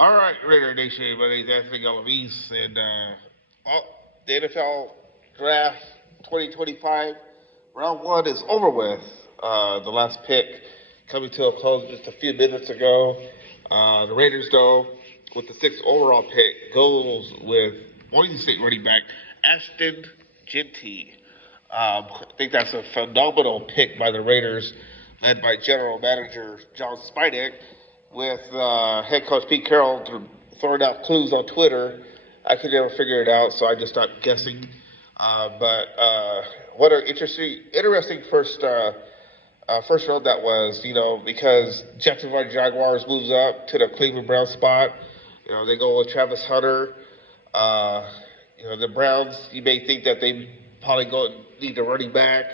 All right, Raider Nation. My name is Anthony Galavis, and the NFL Draft 2025 round one is over with. The last pick coming to a close just a few minutes ago. The Raiders, though, with the sixth overall pick, goes with Boise State running back Ashton Jeanty. I think that's a phenomenal pick by the Raiders, led by General Manager John Spidek, with head coach Pete Carroll throwing out clues on Twitter. I could never figure it out, so I just stopped guessing. But what an interesting first round that was. Because Jacksonville Jaguars moves up to the Cleveland Browns spot. They go with Travis Hunter. Uh, the Browns. You may think that they probably need a running back.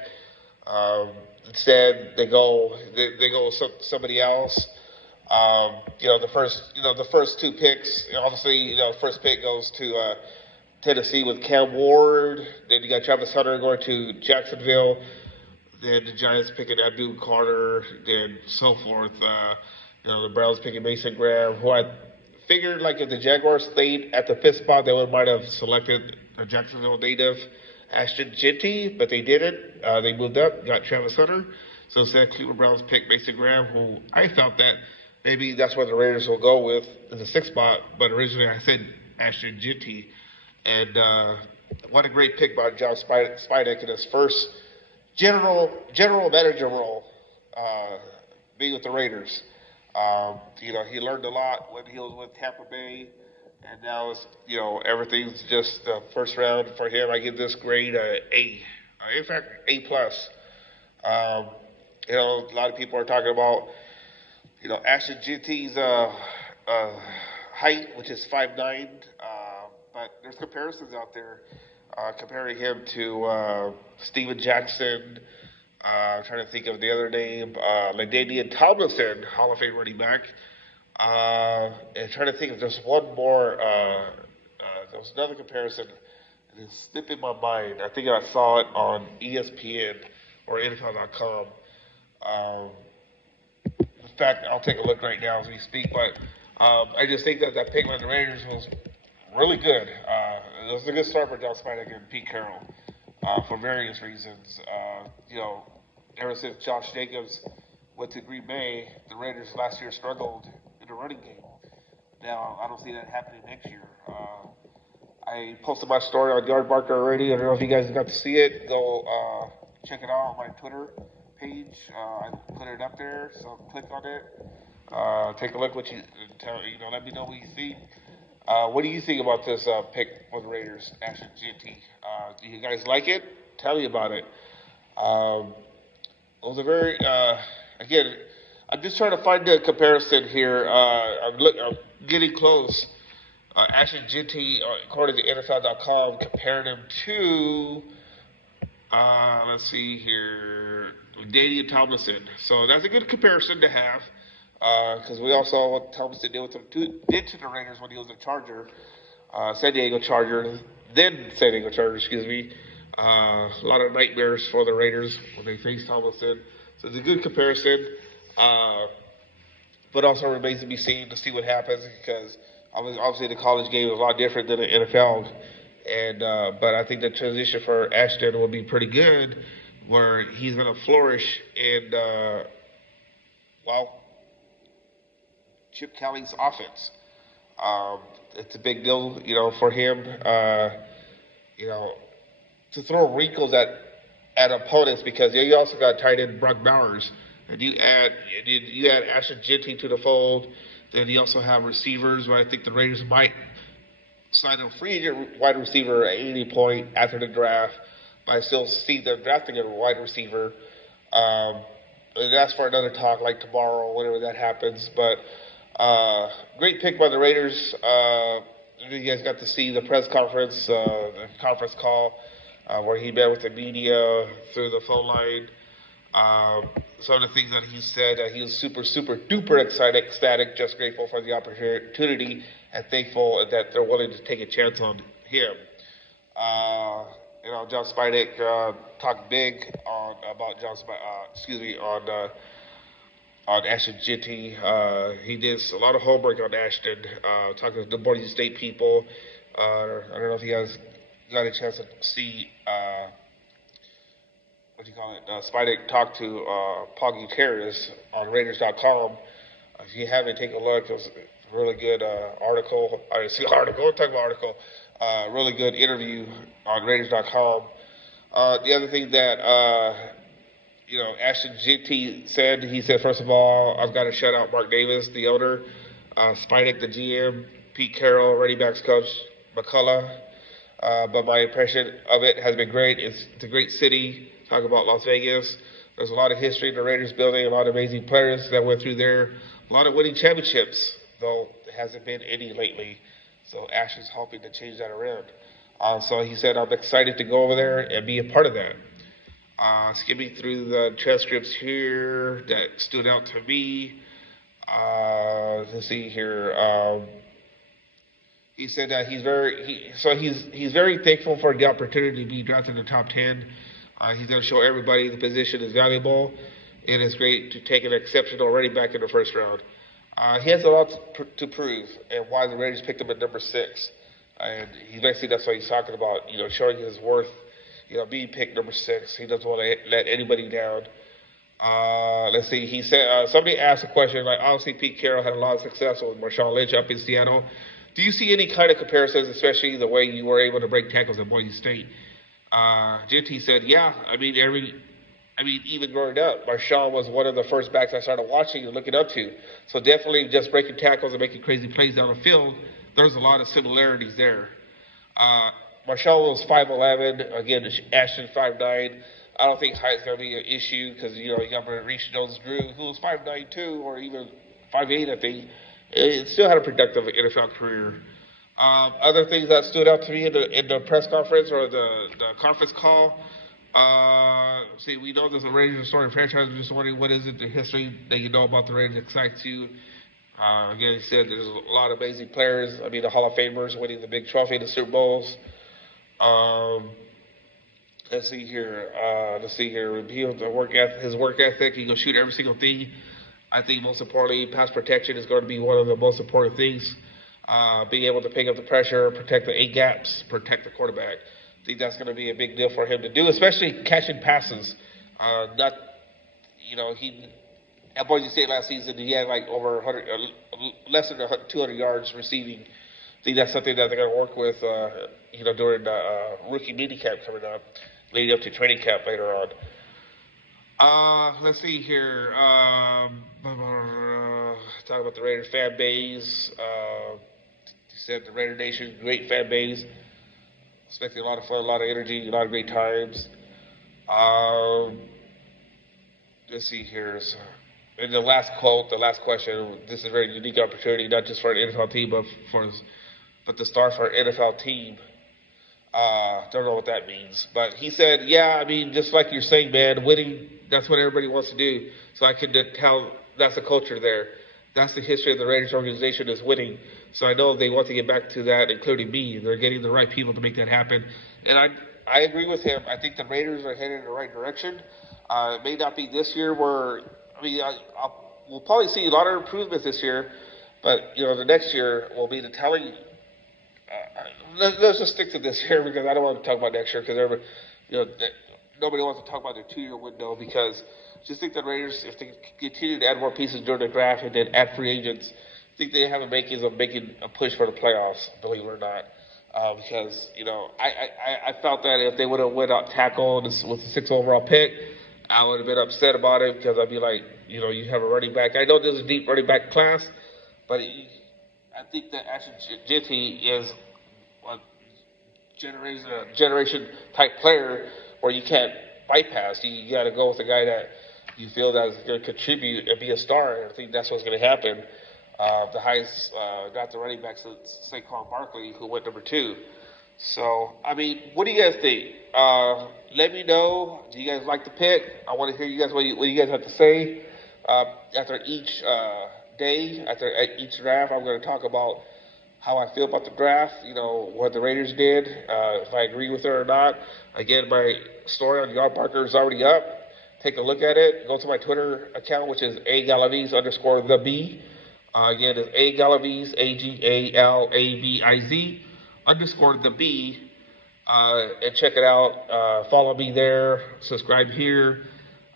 Instead, they go with somebody else. The first two picks. Obviously, the first pick goes to Tennessee with Cam Ward. Then you got Travis Hunter going to Jacksonville. Then the Giants picking Abdul Carter, then so forth. The Browns picking Mason Graham, who I figured like if the Jaguars stayed at the fifth spot, they might have selected a Jacksonville native, Ashton Jeanty, but they didn't. They moved up, got Travis Hunter. So instead, Cleveland Browns picked Mason Graham, who I thought that maybe that's where the Raiders will go with in the sixth spot. But originally I said Ashton Jeanty. And what a great pick by John Spidek in his first general manager role, being with the Raiders. He learned a lot when he was with Tampa Bay, and now everything's just first round for him. I give this grade A, in fact A plus. Um, a lot of people are talking about Ashton Jeanty's height, which is 5'9", but there's comparisons out there comparing him to Steven Jackson. I'm trying to think of the other name, LaDainian Tomlinson, Hall of Fame running back. And trying to think if there's one more. There was another comparison, and it's slipping my mind. I think I saw it on ESPN or NFL.com. In fact, I'll take a look right now as we speak. But I just think that pick by the Raiders was really good. It was a good start for John Spidek and Pete Carroll for various reasons. Ever since Josh Jacobs went to Green Bay, the Raiders last year struggled in the running game. Now, I don't see that happening next year. I posted my story on Yard Barker already. I don't know if you guys got to see it. Go check it out on my Twitter page. I put it up there, so click on it. Take a look what you tell. Let me know what you think. What do you think about this pick for the Raiders, Ashton Jeanty? Do you guys like it? Tell me about it. It was a very again. I'm just trying to find a comparison here. I'm getting close. Ashton Jeanty, according to NFL.com, compared him to let's see here, Daniel Tomlinson. So that's a good comparison to have. Because we all saw what Tomlinson did to the Raiders when he was a Charger, San Diego Charger, then San Diego Charger, excuse me. A lot of nightmares for the Raiders when they faced Tomlinson. So it's a good comparison, but also remains to be seen to see what happens because obviously the college game is a lot different than the NFL. And but I think the transition for Ashton will be pretty good, where he's going to flourish in well Chip Kelly's offense. It's a big deal, for him, to throw wrinkles at opponents because you also got tight end Brock Bowers, and you add Ashton Jeanty to the fold. Then you also have receivers where I think the Raiders might sign a free agent wide receiver at any point after the draft. But I still see them drafting a wide receiver. And that's for another talk, like tomorrow, whenever that happens. But great pick by the Raiders. You guys got to see the press conference, the conference call, where he met with the media through the phone line. Some of the things that he said, he was super, super duper ecstatic, just grateful for the opportunity, and thankful that they're willing to take a chance on him. John Spidek talked big on on Ashton Jeanty. He did a lot of homework on Ashton, talking to the Boise State people. I don't know if you guys got a chance to see what do you call it? Spidek talked to Paul Gutierrez on Raiders.com. If you haven't, take a look. It was a really good article. I see article. Talk about article. Really good interview on Raiders.com. The other thing that Ashton Jeanty said, he said, first of all, I've got to shout out Mark Davis, the owner, Spidek, the GM, Pete Carroll, running backs coach, McCullough. But my impression of it has been great. It's a great city. Talk about Las Vegas. There's a lot of history in the Raiders building, a lot of amazing players that went through there, a lot of winning championships, though there hasn't been any lately. So Ashton's hoping to change that around. So he said, I'm excited to go over there and be a part of that. Skimming through the transcripts here that stood out to me. Let's see here. He said that he's very thankful for the opportunity to be drafted in the top 10. He's going to show everybody the position is valuable. It is great to take an exceptional running back in the first round. He has a lot to prove, and why the Raiders picked him at number 6. And basically that's what he's talking about, showing his worth, being picked number 6. He doesn't want to let anybody down. Let's see. He said somebody asked a question like, obviously Pete Carroll had a lot of success with Marshawn Lynch up in Seattle. Do you see any kind of comparisons, especially the way you were able to break tackles at Boise State? Jeanty said, yeah. Even growing up, Marshawn was one of the first backs I started watching and looking up to. So definitely just breaking tackles and making crazy plays down the field, there's a lot of similarities there. Marshawn was 5'11". Again, Ashton 5'9". I don't think height's going to be an issue because, you got Reese Jones-Drew, who was 5'9" too, or even 5'8", I think. It still had a productive NFL career. Other things that stood out to me in the press conference or the conference call, we know there's a Raiders story franchise. I'm just wondering, what is it, the history that you know about the Raiders excites you? Again, he said there's a lot of amazing players. The Hall of Famers winning the big trophy, the Super Bowls. Let's see here. His work ethic. He will shoot every single thing. I think most importantly, pass protection is going to be one of the most important things. Being able to pick up the pressure, protect the A gaps, protect the quarterback. I think that's going to be a big deal for him to do, especially catching passes. He at Boise State last season, he had like over 100, less than 200 yards receiving. I think that's something that they're going to work with, during the rookie mini camp coming up, leading up to training camp later on. Let's see here. Talk about the Raiders fan base. He said the Raider Nation, great fan base. Expecting a lot of fun, a lot of energy, a lot of great times. Let's see here. So, and the last quote, the last question. This is a very unique opportunity, not just for an NFL team, but to start for an NFL team. Don't know what that means. But he said, yeah, just like you're saying, man, winning, that's what everybody wants to do. So I can tell that's the culture there. That's the history of the Raiders organization, is winning. So I know they want to get back to that, including me. They're getting the right people to make that happen. And I agree with him. I think the Raiders are headed in the right direction. It may not be this year where, we'll probably see a lot of improvements this year. But, the next year will be the telling. Let's just stick to this year because I don't want to talk about next year because nobody wants to talk about their 2-year window, because just think the Raiders, if they continue to add more pieces during the draft and then add free agents, I think they have a makings of making a push for the playoffs, believe it or not. Because, I felt that if they would have went out tackle with the 6th overall pick, I would have been upset about it because I'd be like, you have a running back. I know there's a deep running back class, but I think that Ashton Jeanty is a generation type player where you can't bypass. You got to go with a guy that you feel that is going to contribute and be a star. And I think that's what's going to happen. The highest got the running back since Saquon Barkley, who went number 2. So, what do you guys think? Let me know. Do you guys like the pick? I want to hear you guys what you guys have to say. After each day, after each draft, I'm going to talk about how I feel about the draft, what the Raiders did, if I agree with it or not. Again, my story on Yard Parker is already up. take a look at it. Go to my Twitter account, which is @Galaviz_the_B. Again, it's @Galaviz, @Galaviz_the_B. And check it out. Follow me there. Subscribe here.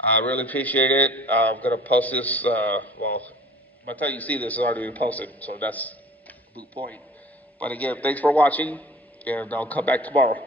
I really appreciate it. I'm going to post this. Well, by the time you see this, it's already been posted. So that's a moot point. But again, thanks for watching. And I'll come back tomorrow.